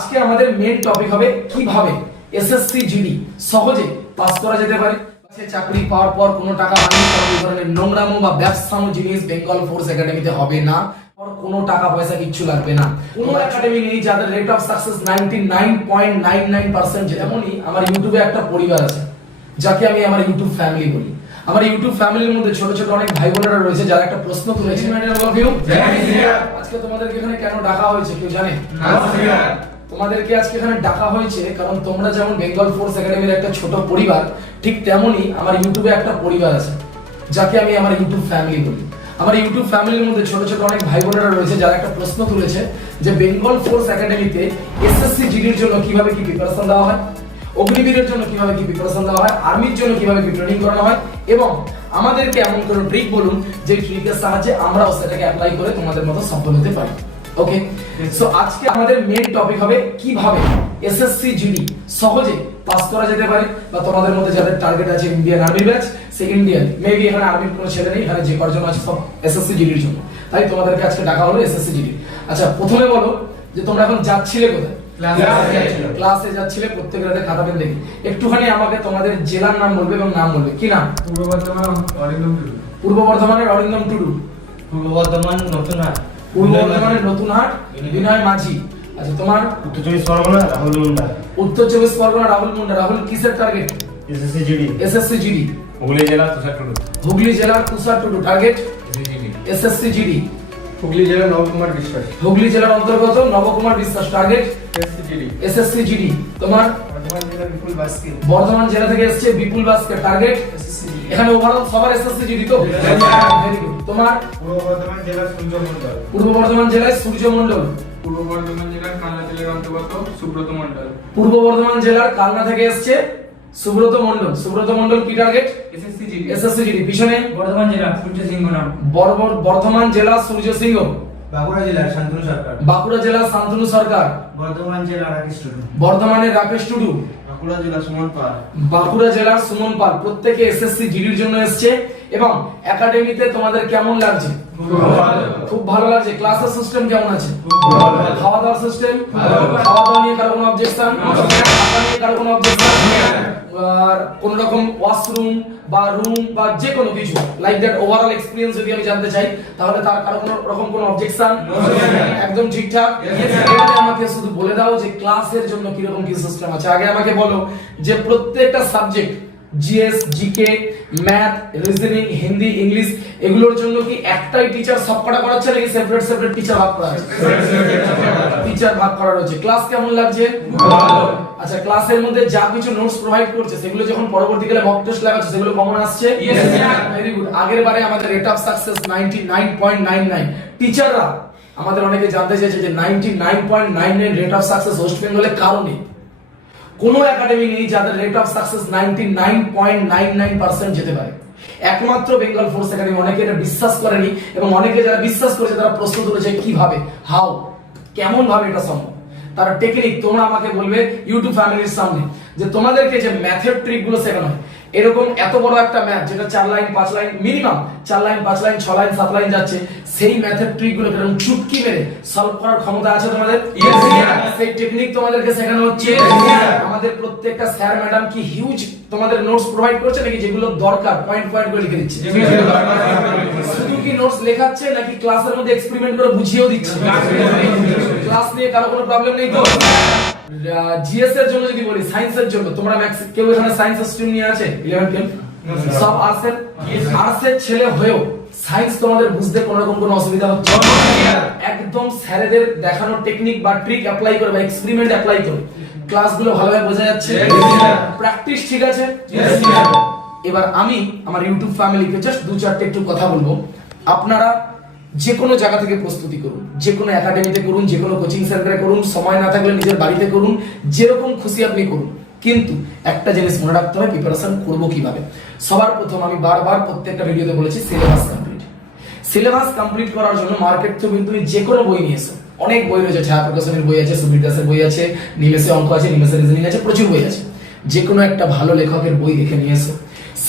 আজকে আমাদের main topic হবে কীভাবে এসএসসি জিডি সহজে পাস করা যেতে পারে। চাকরি পাওয়ার পর কোনো টাকা করা এই ধরনের নোংরামো বা ব্যবসামো জিনিস বেঙ্গল ফোর্স একাডেমিতে হবে না। আর কোনো টাকা পয়সা কিচ্ছু লাগবে না। কোনো একাডেমি নেই যাদের rate of success ninety nine point nine nine percent যেমনই আমার ইউটিউবে একটা পরিবার আছে যাকে আমি আমার ইউটিউব ফ্যামিলি বলি। আমার ইউটিউব ফ্যামিলির মধ্যে ছোট ছোট অনেক ভাই বোনেরা রয়েছে যারা একটা প্রশ্ন তুলেছে। আজকে তোমাদেরকে এখানে কেন ডাকা হয়েছে কেউ জানে? তোমাদেরকে আজকে এখানে ডাকা হয়েছে, কারণ তোমরা যেমন বেঙ্গল ফোর্স একাডেমির একটা ছোট পরিবার, ঠিক তেমনই আমার ইউটিউবে একটা পরিবার আছে, যাকে আমি আমার ইউটিউব ফ্যামিলি বলি। আমার ইউটিউব ফ্যামিলির মধ্যে ছোট ছোট অনেক ভাই বোনেরা রয়েছে, যারা একটা প্রশ্ন তুলেছে যে বেঙ্গল ফোর্স একাডেমিতে এসএসসি জিডির জন্য কীভাবে কি প্রিপারেশন দেওয়া হয়, অগ্নিবীরের জন্য কীভাবে কি প্রিপারেশন দেওয়া হয় আর্মির জন্য কীভাবে কি ট্রেনিং করানো হয়, এবং আমাদেরকে এমন কোনো ট্রিক বলুন যে ট্রিকের সাহায্যে আমরাও সেটাকে অ্যাপ্লাই করে তোমাদের মতো সফল হতে পারি। ওকে সো আজকে আমাদের মেন টপিক হবে কীভাবে এসএসসি জিডি সহজে পাস করা যেতে পারে বা তোমাদের মধ্যে যাদের টার্গেট আছে ইন্ডিয়ান আর্মি ব্যাচ সে ইন্ডিয়ান মেবি এখানে আর্মির কোনো ছেলে নেই এখানে যে কজন আছে সব এসএসসি জিডির জন্য। তাই তোমাদেরকে আজকে ডাকা হলো এসএসসি জিডি আচ্ছা প্রথমে বলো যে তোমরা এখন যাচ্ছিলে কোথায়? ক্লাসে যাচ্ছিলে। প্রত্যেক রাতে খাতা পেন দেখি। একটুখানি আমাকে তোমাদের জেলার নাম বলবে এবং নাম বলবে। কি নাম? পূর্ব বর্ধমান অরিন্দম টুডু। পূর্ব বর্ধমানের অরিন্দম টুডু। পূর্ব বর্ধমান নতুন পূর্ব বর্ধমানের নতুন হাট বিনয় মাঝি। আচ্ছা তোমার উত্তর চব্বিশ পরগনা রাহুল মুন্ডা। উত্তর চব্বিশ পরগনা রাহুল মুন্ডা। রাহুল কিসের target SSC GD SSC GD Hooghly জেলা তুষার টুডু হুগলি জেলার Tushar Tudu target SSC GD Hooghly জেলা নবকুমার বিশ্বাস। হুগলি জেলার অন্তর্গত Nabakumar Biswas target SSC GD SSC GD তোমার? বর্ধমান জেলা বিপুল বাস্কি বর্ধমান জেলা থেকে এসেছে বিপুল বাস্কের টার্গেট এখানে ওভারঅল সবার এসএসসি জিডি তো? তোমার পূর্ব বর্ধমান জেলা সূর্য মন্ডল পূর্ব বর্ধমান জেলায় সূর্য মণ্ডল পূর্ব বর্ধমান জেলার কালনা জেলার অন্তর্গত সুব্রত মন্ডল পূর্ব বর্ধমান জেলার কালনা থেকে এসেছে সুব্রত মণ্ডল সুব্রত মণ্ডল কি target SSC GD SSC GD পিছনে বর্ধমান জেলা সূর্য সিংহ নাম বর্ব- বর্ধমান জেলা সূর্য সিংহ বাঁকুড়া জেলার শান্তনু সরকার। বাঁকুড়া জেলা শান্তনু সরকার। বর্ধমান জেলার রাকেশ টুডু। বর্ধমানের রাকেশ টুডু। বাঁকুড়া জেলা সুমন পাল। বাঁকুড়া জেলার সুমন পাল। প্রত্যেকে এসএসসি জিডির জন্য এসেছে। এবং একাডেমিতে তোমাদের কেমন লাগছে? খুব ভালো লাগছে। ক্লাসের সিস্টেম কেমন আছে? খাওয়া দাওয়ার সিস্টেম খাওয়া দাওয়া নিয়ে কারও কোনো অবজেকশন থাকা নিয়ে কারও কোনো অবজেকশন আর কোন রকম ওয়াশরুম বা রুম বা যে কোনো কিছু লাইক দ্যাট ওভারঅল এক্সপিরিয়েন্স যদি আমি জানতে চাই তাহলে তার কারও কোনো রকম কোনো অবজেকশন একদম ঠিকঠাক? এবারে আমাকে শুধু বলে দাও যে ক্লাসের জন্য কীরকম কি সিস্টেম আছে। আগে আমাকে বলো যে প্রত্যেকটা subject GS GK math reasoning Hindi English এগুলোর জন্য কি একটাই টিচার সবকটা করাচ্ছে নাকি সেপারেট সেপারেট টিচার ভাগ করা আছে টিচার ভাগ করা রয়েছে ক্লাস কেমন লাগছে? আচ্ছা ক্লাসের মধ্যে যা কিছু নোটস প্রোভাইড করছে সেগুলো যখন পরবর্তীকালে মক টেস্ট লাগাচ্ছে সেগুলো কমন আসছে? ভেরি গুড আগের বারে আমাদের রেট অফ সাকসেস 99.99 টিচাররা আমাদের অনেকে জানতে চাইছে যে 99.99 রেট অফ সাকসেস ওয়েস্ট বেঙ্গলের কারণে। কোনো একাডেমি নেই যাদের রেট অফ সাকসেস 99.99% যেতে পারে। একমাত্র বেঙ্গল ফোর্স একাডেমি অনেকে এটা বিশ্বাস করেনি এবং অনেকে যারা বিশ্বাস করেছে তারা প্রশ্ন তুলেছে কীভাবে হাউ কেমন ভাবে এটা সম্ভব? তারা টেকনিক তোমরা আমাকে বলবে ইউটিউব ফ্যামিলির সামনে। যে তোমাদেরকে যে ম্যাথের ট্রিকগুলো শেখানো হয় এরকম এত বড় একটা ম্যাথ যেটা চার লাইন পাঁচ লাইন মিনিমাম চার লাইন পাঁচ লাইন ছ লাইন সাত লাইন যাচ্ছে সেই ম্যাথের ট্রিকগুলো এরকম চুটকি মেরে সলভ করার ক্ষমতা আছে তোমাদের? সেই টেকনিক তোমাদেরকে শেখানো হচ্ছে। আমাদের প্রত্যেকটা স্যার ম্যাডাম কি হিউজ তোমাদের নোটস প্রোভাইড করছে নাকি যেগুলো দরকার? পয়েন্ট পয়েন্ট করে লিখে দিচ্ছে। শুধু কি নোটস লেখাচ্ছে নাকি ক্লাসের মধ্যে এক্সপেরিমেন্ট করে বুঝিয়েও দিচ্ছে? ক্লাস নিয়ে কারও কোনো প্রবলেম নেই তো? জিএস এর জন্য যদি বলি সায়েন্সের জন্য তোমরা কেউ এখানে সায়েন্স স্ট্রিম নিয়ে আছে? 11 টেন সব আর্টস এর? ছেলে হয়েও সায়েন্স তোমাদের বুঝতে কোনো রকম কোনো অসুবিধা হচ্ছে একদম স্যারেদের দেখানো টেকনিক বা ট্রিক অ্যাপ্লাই করে বা এক্সপেরিমেন্ট অ্যাপ্লাই করে। ক্লাসগুলো ভালোভাবে বোঝা যাচ্ছে? প্র্যাকটিস ঠিক আছে? এবার আমি আমার ইউটিউব ফ্যামিলিকে জাস্ট দু চারটে একটু কথা বলব। আপনারা যে কোনো জায়গা থেকে প্রস্তুতি করুন, যে কোনো একাডেমিতে করুন, যে কোনো কোচিং সেন্টারে করুন, সময় না থাকলে নিজের বাড়িতে করুন, যেরকম খুশি আপনি করুন। কিন্তু একটা জিনিস মনে রাখতে হবে প্রিপারেশন করব কীভাবে? সবার প্রথম আমি বারবার প্রত্যেকটা ভিডিওতে বলেছি সিলেবাস কমপ্লিট সিলেবাস কমপ্লিট করার জন্য মার্কেট থেকে তুমি যে কোনো বই নিয়ে এসো। অনেক বই রয়েছে, ছায়া প্রকাশনের বই আছে, সুবীর দাসের বই আছে, নিমেষে অঙ্ক আছে, নিমেষে রিজনিং আছে, প্রচুর বই আছে। যে কোনো একটা ভালো লেখকের বই দেখে নিয়ে এসো।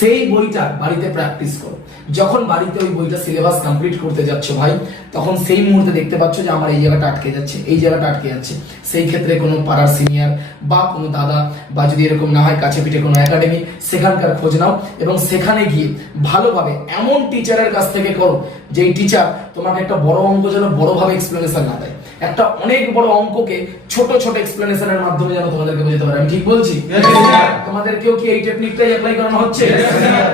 সেই বইটা বাড়িতে প্র্যাকটিস করো। যখন বাড়িতে ওই বইটা সিলেবাস কমপ্লিট করতে যাচ্ছ ভাই, তখন সেই মুহূর্তে দেখতে পাচ্ছ যে আমার এই জায়গাটা আটকে যাচ্ছে, এই জায়গাটা আটকে যাচ্ছে। সেই ক্ষেত্রে কোনো পাড়ার সিনিয়র বা কোনো দাদা বা যদি এরকম না হয় কাছে পিঠে কোনো একাডেমি সেখানকার খোঁজ নাও এবং সেখানে গিয়ে ভালোভাবে এমন টিচারের কাছ থেকে করো, যেই টিচার তোমাকে একটা বড় অঙ্ক যেন বড়ভাবে এক্সপ্লেনেশন না দেয়। একটা অনেক বড় অঙ্ককে ছোট ছোট এক্সপ্লেনেশনের মাধ্যমে যেন তোমাদেরকে বুঝতে পারে। আমি ঠিক বলছি? তোমাদেরকেও কি এই টেকনিকটাই অ্যাপ্লাই করানো হচ্ছে?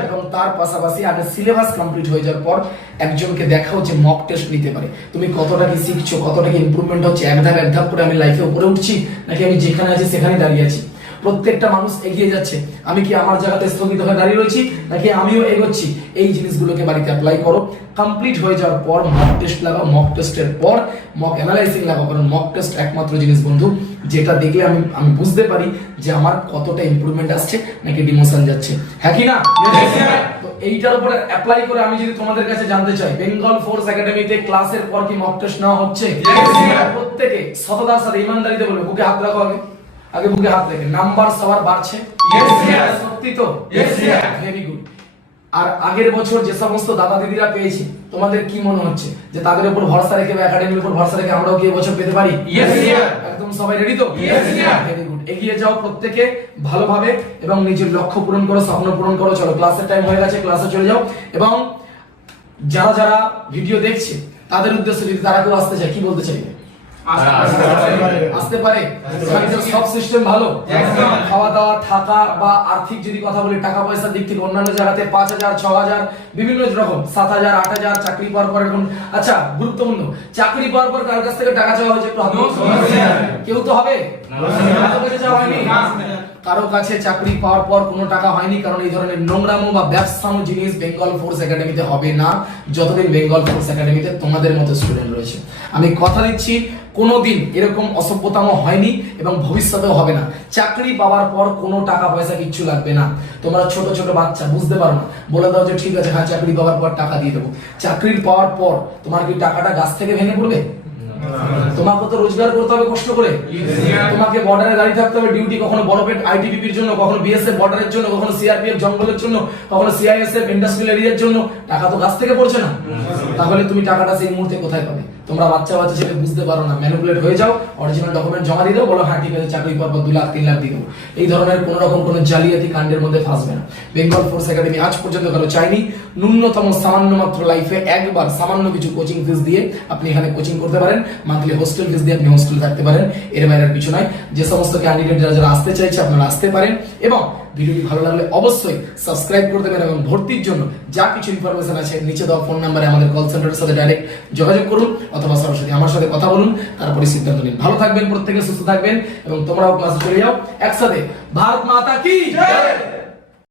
এবং তার পাশাপাশি আগে সিলেবাস কমপ্লিট হয়ে যাওয়ার পর একজনকে দেখাও যে মক টেস্ট নিতে পারে। তুমি কতটা কি শিখছো কতটা কি ইমপ্রুভমেন্ট হচ্ছে? এক ধাপ এক ধাপ করে আমি লাইফে উপরে উঠছি নাকি আমি যেখানে আছি সেখানে দাঁড়িয়ে আছি? প্রত্যেকটা মানুষ এগিয়ে যাচ্ছে। আমি কি আমার জায়গাতে স্থগিত হয়ে দাঁড়িয়ে রয়েছি নাকি আমিও এগোচ্ছি? এই জিনিসগুলোকে বাড়িতে অ্যাপ্লাই করো। কমপ্লিট হয়ে যাওয়ার পর মক টেস্ট লাগাও। মক টেস্টের পর মক অ্যানালাইসিং লাগাও। কারণ মক টেস্ট একমাত্র জিনিস বন্ধু যেটা দেখলে আমি আমি বুঝতে পারি যে আমার কতটা ইমপ্রুভমেন্ট আসছে নাকি ডিমোশন যাচ্ছে। হ্যাঁ কি না? তো এইটার উপরে অ্যাপ্লাই করে আমি যদি তোমাদের কাছে জানতে চাই বেঙ্গল ফোর্স একাডেমিতে ক্লাসের পর কি মক টেস্ট নেওয়া হচ্ছে? প্রত্যেকে সততার সাথে ইমানদারিতে বলবে বুকে হাত রাখো আগে। আগে মুখে হাত রেখে নাম্বার সবার বাড়ছে. সত্যি তো. ভেরি গুড আর আগের বছর যে সমস্ত দাদা দিদিরা পেয়েছে তোমাদের কি মনে হচ্ছে? যে তাদের উপর ভরসা রেখে বা একাডেমির উপর ভরসা রেখে আমরাও কি এবছর পেতে পারি. একদম সবাই রেডি তো. ভেরি গুড এগিয়ে যাও প্রত্যেকে ভালোভাবে এবং নিজের লক্ষ্য পূরণ করো স্বপ্ন পূরণ করো। চলো ক্লাসের টাইম হয়ে গেছে ক্লাসে চলে যাও। এবং যারা যারা ভিডিও দেখছে তাদের উদ্দেশ্যে যদি তারা কেউ আসতে চায় কি বলতে চাইবে? আস্তে আসতে পারে। সব সিস্টেম ভালো। খাওয়া দাওয়া থাকা বা আর্থিক যদি কথা বলি টাকা পয়সার দিক থেকে অন্যান্য জায়গাতে পাঁচ হাজার ছ হাজার বিভিন্ন রকম সাত হাজার আট হাজার চাকরি পাওয়ার পর এখন আচ্ছা গুরুত্বপূর্ণ। চাকরি পাওয়ার পর কার কাছ থেকে টাকা চাওয়া হয়েছে একটু হাত. কেউ তো হবে। চাওয়া হয়নি। কারও কাছে চাকরি পাওয়ার পর কোনো টাকা হয়নি, কারণ এই ধরনের নোংরামো বা ব্যবসামো জিনিস বেঙ্গল ফোর্স একাডেমিতে হবে না। যতদিন বেঙ্গল ফোর্স একাডেমিতে তোমাদের মতো স্টুডেন্ট রয়েছে। আমি কথা দিচ্ছি, কোনোদিন এরকম অসভ্যতামো হয়নি এবং ভবিষ্যতেও হবে না। চাকরি পাওয়ার পর কোনো টাকা পয়সা কিচ্ছু লাগবে না। তোমরা ছোট ছোট বাচ্চা, বুঝতে পারো না। বলে দাও যে, ঠিক আছে হ্যাঁ চাকরি পাওয়ার পর টাকা দিয়ে দেবো। চাকরির পাওয়ার পর তোমার কি টাকাটা গাছ থেকে ভেঙে পড়বে? তোমাকে তো রোজগার করতে হবে কষ্ট করে। তোমাকে বর্ডারে দাঁড়িয়ে থাকতে হবে ডিউটি কখনো বড়পেট আইটিবিপির জন্য, কখনো বিএসএফ বর্ডারের জন্য, কখনো সিআরপিএফ জঙ্গলের জন্য, কখনো সিআইএসএফ ইন্ডাস্ট্রিয়াল এরিয়ার জন্য। টাকা তো গাছ থেকে পড়ছে না। তাহলে তুমি টাকাটা সেই মুহূর্তে কোথায় পাবে? তোমরা বাচ্চা বাচ্চা ছেলে বুঝতে পারো না। ম্যানিপুলেট হয়ে যাও অরিজিনাল ডকুমেন্ট জমা দিয়ে দাও, বলো হ্যাঁ ঠিক আছে, চাকরি পাবো দু লাখ, তিন লাখ দিয়ে দেবো। এই ধরনের কোনো রকম কোনো জালিয়াতি কাণ্ডের মধ্যে ফাঁসবে না। বেঙ্গল ফোর্স একাডেমি আজ পর্যন্ত কারও চাইনি। ন্যূনতম সামান্য মাত্র লাইফে একবার সামান্য কিছু কোচিং ফিস দিয়ে আপনি এখানে কোচিং করতে পারেন। মান্থলি হোস্টেল ফিস দিয়ে আপনি হোস্টেল থাকতে পারেন, এর বাইরে আর কিছু নয় যে সমস্ত ক্যান্ডিডেট যারা যারা আসতে চাইছে, আপনারা আসতে পারেন। এবং ভিডিওটি ভালো লাগলে অবশ্যই সাবস্ক্রাইব করে দেবেন এবং ভর্তির জন্য যা কিছু ইনফরমেশন আছে, নিচে দেওয়া ফোন নাম্বারে আমাদের কল সেন্টারের সাথে ডাইরেক্ট যোগাযোগ করুন, অথবা সরাসরি আমার সাথে কথা বলুন, তারপরে সিদ্ধান্ত নিন। ভালো থাকবেন, প্রত্যেকে সুস্থ থাকবেন, এবং তোমরাও ক্লাসে চলে যাও। একসাথে, ভারত মাতা কি?